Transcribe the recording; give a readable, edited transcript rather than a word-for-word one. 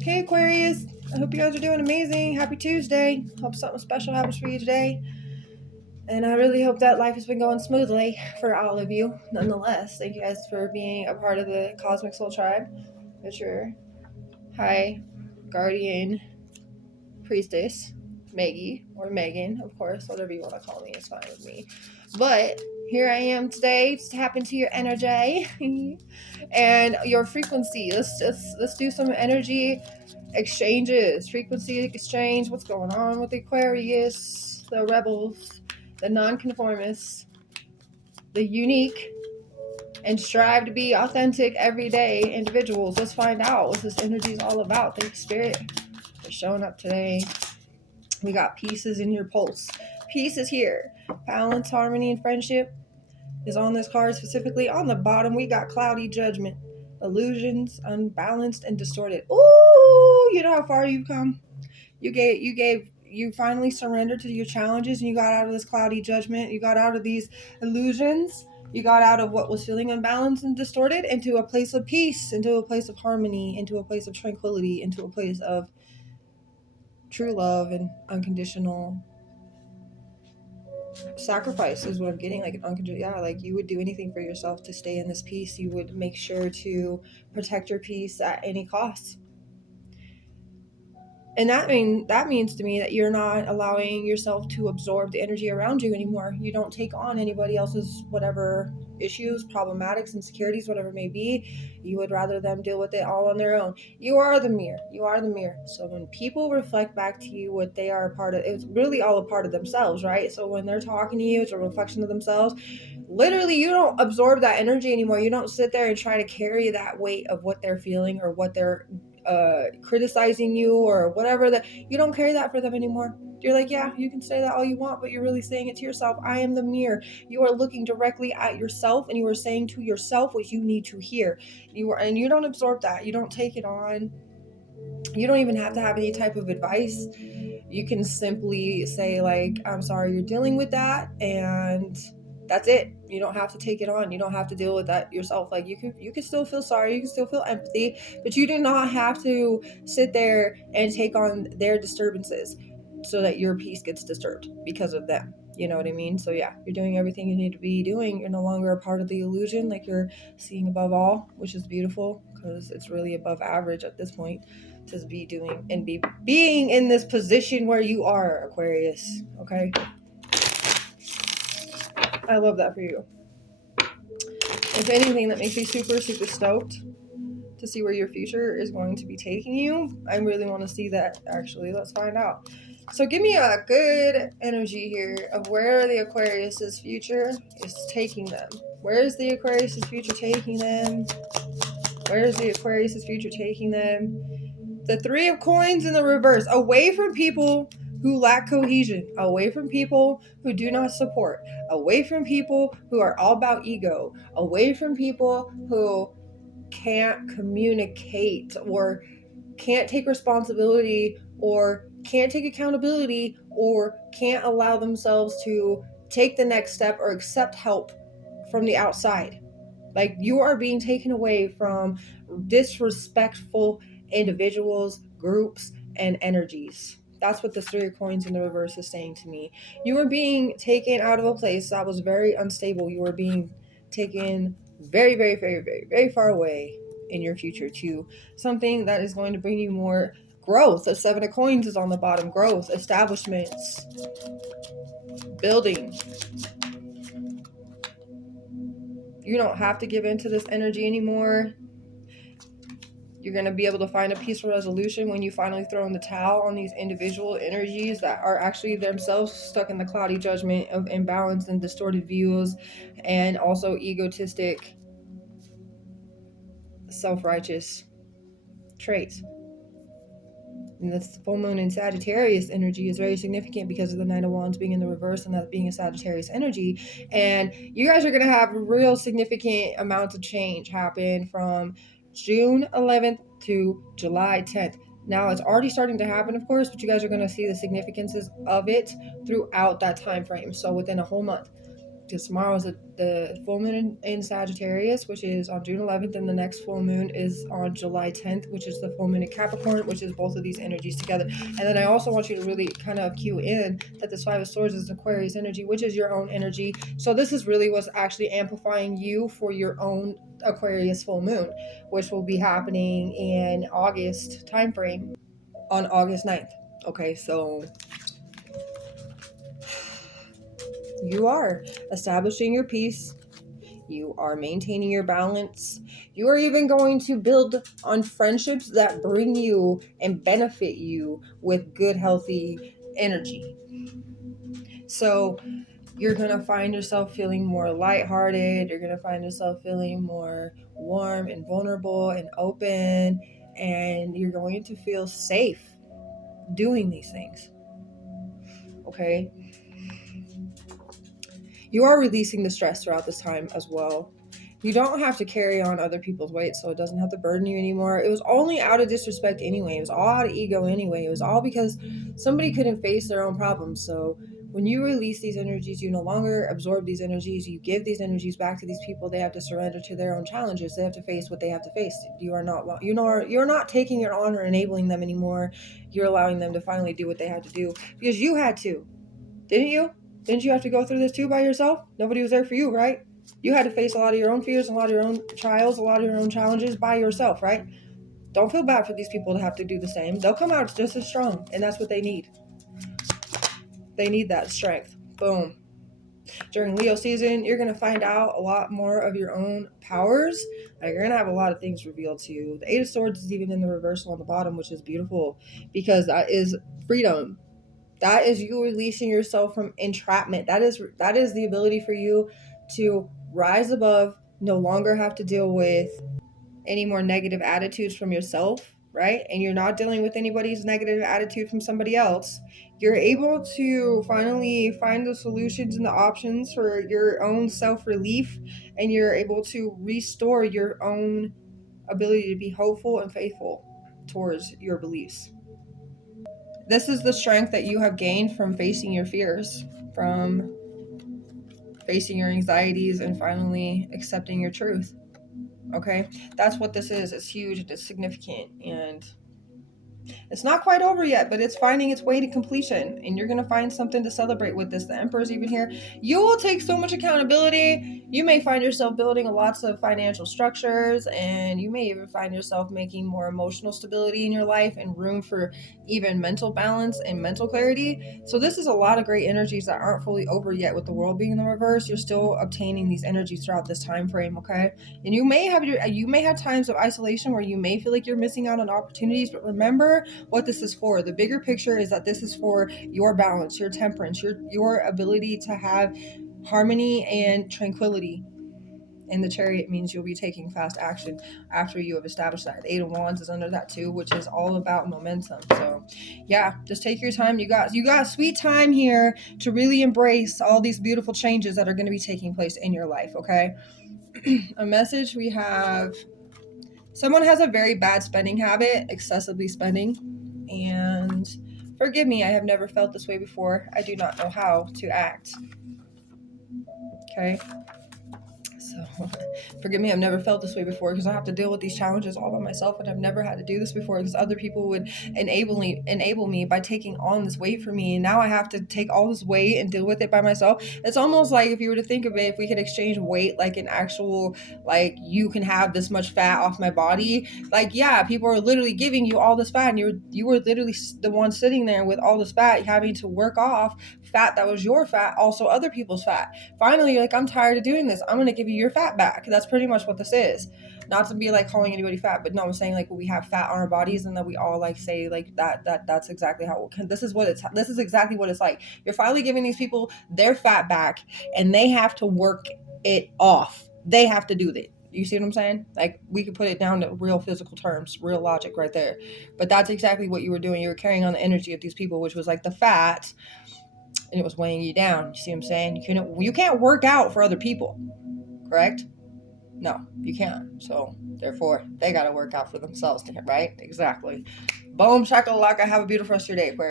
Hey Aquarius, I hope you guys are doing amazing. Happy Tuesday. Hope something special happens for you today. And I really hope that life has been going smoothly for all of you. Nonetheless, thank you guys for being a part of the Cosmic Soul Tribe. It's your high guardian priestess, Maggie, or Megan, of course, whatever you want to call me is fine with me. But here I am today to tap into your energy and your frequency. Let's do some energy exchanges, frequency exchange. What's going on with the Aquarius, the rebels, the nonconformists, the unique and strive to be authentic everyday individuals? Let's find out what this energy is all about. Thank you, Spirit, for showing up today. We got pieces in your pulse. Peace is here. Balance, harmony, and friendship is on this card specifically. On the bottom, we got cloudy judgment. Illusions, unbalanced, and distorted. Ooh, you know how far you've come. You finally surrendered to your challenges and you got out of this cloudy judgment. You got out of these illusions. You got out of what was feeling unbalanced and distorted into a place of peace, into a place of harmony, into a place of tranquility, into a place of true love and unconditional sacrifice is what I'm getting. Like an unconditional, yeah, like you would do anything for yourself to stay in this peace. You would make sure to protect your peace at any cost. And that means to me that you're not allowing yourself to absorb the energy around you anymore. You don't take on anybody else's whatever issues, problematics, insecurities, whatever it may be. You would rather them deal with it all on their own. You are the mirror. You are the mirror. So when people reflect back to you what they are a part of, it's really all a part of themselves, right? So when they're talking to you, it's a reflection of themselves. Literally, you don't absorb that energy anymore. You don't sit there and try to carry that weight of what they're feeling or what they're criticizing you or whatever. That you don't carry that for them anymore. You're like, yeah, you can say that all you want, but you're really saying it to yourself. I am the mirror. You are looking directly at yourself and you are saying to yourself what you need to hear. And you don't absorb that. You don't take it on. You don't even have to have any type of advice. You can simply say, like, I'm sorry you're dealing with that, and that's it. You don't have to take it on. You don't have to deal with that yourself. Like you can still feel sorry, you can still feel empathy, but you do not have to sit there and take on their disturbances so that your peace gets disturbed because of them. You know what I mean? So yeah, you're doing everything you need to be doing. You're no longer a part of the illusion, like you're seeing above all, which is beautiful because it's really above average at this point to be doing and be being in this position where you are, Aquarius. Okay, I love that for you. If anything, that makes me super stoked to see where your future is going to be taking you. I really want to see that, actually. Let's find out. So give me a good energy here of where the Aquarius's future is taking them. Where is the Aquarius's future taking them? Where is the Aquarius's future taking them? The Three of Coins in the reverse. Away from people who lack cohesion. Away from people who do not support. Away from people who are all about ego. Away from people who can't communicate or can't take responsibility or can't take accountability or can't allow themselves to take the next step or accept help from the outside. Like, you are being taken away from disrespectful individuals, groups, and energies. That's what the Three of Coins in the reverse is saying to me. You are being taken out of a place that was very unstable. You are being taken very far away in your future to something that is going to bring you more growth. The Seven of Coins is on the bottom. Growth, establishments, building. You don't have to give into this energy anymore. You're going to be able to find a peaceful resolution when you finally throw in the towel on these individual energies that are actually themselves stuck in the cloudy judgment of imbalanced and distorted views, and also egotistic, self-righteous traits. And this full moon in Sagittarius energy is very significant because of the Nine of Wands being in the reverse and that being a Sagittarius energy. And you guys are going to have real significant amounts of change happen from June 11th to July 10th. Now, it's already starting to happen, of course, but you guys are going to see the significances of it throughout that time frame. So within a whole month. because tomorrow is the full moon in Sagittarius, which is on June 11th, and the next full moon is on July 10th, which is the full moon in Capricorn, which is both of these energies together. And then I also want you to really kind of cue in that this Five of Swords is Aquarius energy, which is your own energy. So this is really what's actually amplifying you for your own Aquarius full moon, which will be happening in August timeframe on August 9th. Okay, so you are establishing your peace. You are maintaining your balance. You are even going to build on friendships that bring you and benefit you with good, healthy energy. So you're going to find yourself feeling more lighthearted. You're going to find yourself feeling more warm and vulnerable and open. And you're going to feel safe doing these things. Okay? You are releasing the stress throughout this time as well. You don't have to carry on other people's weight, so it doesn't have to burden you anymore. It was only out of disrespect anyway. It was all out of ego anyway. It was all because somebody couldn't face their own problems. So when you release these energies, you no longer absorb these energies. You give these energies back to these people. They have to surrender to their own challenges. They have to face what they have to face. You're not taking it on or enabling them anymore. You're allowing them to finally do what they had to do because you had to, didn't you? Didn't you have to go through this too by yourself? Nobody was there for you, right? You had to face a lot of your own fears, a lot of your own trials, a lot of your own challenges by yourself, right? Don't feel bad for these people to have to do the same. They'll come out just as strong, and that's what they need. They need that strength. Boom. During Leo season, you're going to find out a lot more of your own powers. Like, you're going to have a lot of things revealed to you. The Eight of Swords is even in the reversal on the bottom, which is beautiful because that is freedom. That is you releasing yourself from entrapment. That is the ability for you to rise above, no longer have to deal with any more negative attitudes from yourself, right? And you're not dealing with anybody's negative attitude from somebody else. You're able to finally find the solutions and the options for your own self-relief, and you're able to restore your own ability to be hopeful and faithful towards your beliefs. This is the strength that you have gained from facing your fears, from facing your anxieties, and finally accepting your truth. Okay? That's what this is. It's huge. It's significant. And it's not quite over yet, but it's finding its way to completion. And you're going to find something to celebrate with this. The Emperor's even here. You will take so much accountability. You may find yourself building lots of financial structures, and you may even find yourself making more emotional stability in your life and room for even mental balance and mental clarity. So this is a lot of great energies that aren't fully over yet. With the world being in the reverse, you're still obtaining these energies throughout this time frame, okay? And you may have times of isolation where you may feel like you're missing out on opportunities, but remember what this is for. The bigger picture is that this is for your balance, your temperance, your ability to have harmony and tranquility. And the Chariot means you'll be taking fast action after you have established that. The Eight of Wands is under that too, which is all about momentum. So yeah, just take your time. You got sweet time here to really embrace all these beautiful changes that are going to be taking place in your life, okay? A message we have: someone has a very bad spending habit, excessively spending, and forgive me, I have never felt this way before. I do not know how to act. Okay? So, forgive me, I've never felt this way before because I have to deal with these challenges all by myself, and I've never had to do this before because other people would enable me by taking on this weight for me, and now I have to take all this weight and deal with it by myself. It's almost like, if you were to think of it, if we could exchange weight like an actual, like, you can have this much fat off my body, like, yeah, people are literally giving you all this fat, and you were literally the one sitting there with all this fat, having to work off fat that was your fat, also other people's fat. Finally, you're like, I'm tired of doing this. I'm going to give you your fat back. That's pretty much what this is. Not to be like calling anybody fat, but no, I'm saying like we have fat on our bodies, and that we all like say like that's exactly how this is exactly what it's like. You're finally giving these people their fat back, and they have to work it off. They have to do that. You see what I'm saying? Like, we could put it down to real physical terms, real logic right there. But that's exactly what you were doing. You were carrying on the energy of these people, which was like the fat, and it was weighing you down. You see what I'm saying? You can't work out for other people, correct? No, you can't. So therefore, they got to work out for themselves, right? Exactly. Boom, shakalaka. Have a beautiful rest of your day, Aquarius.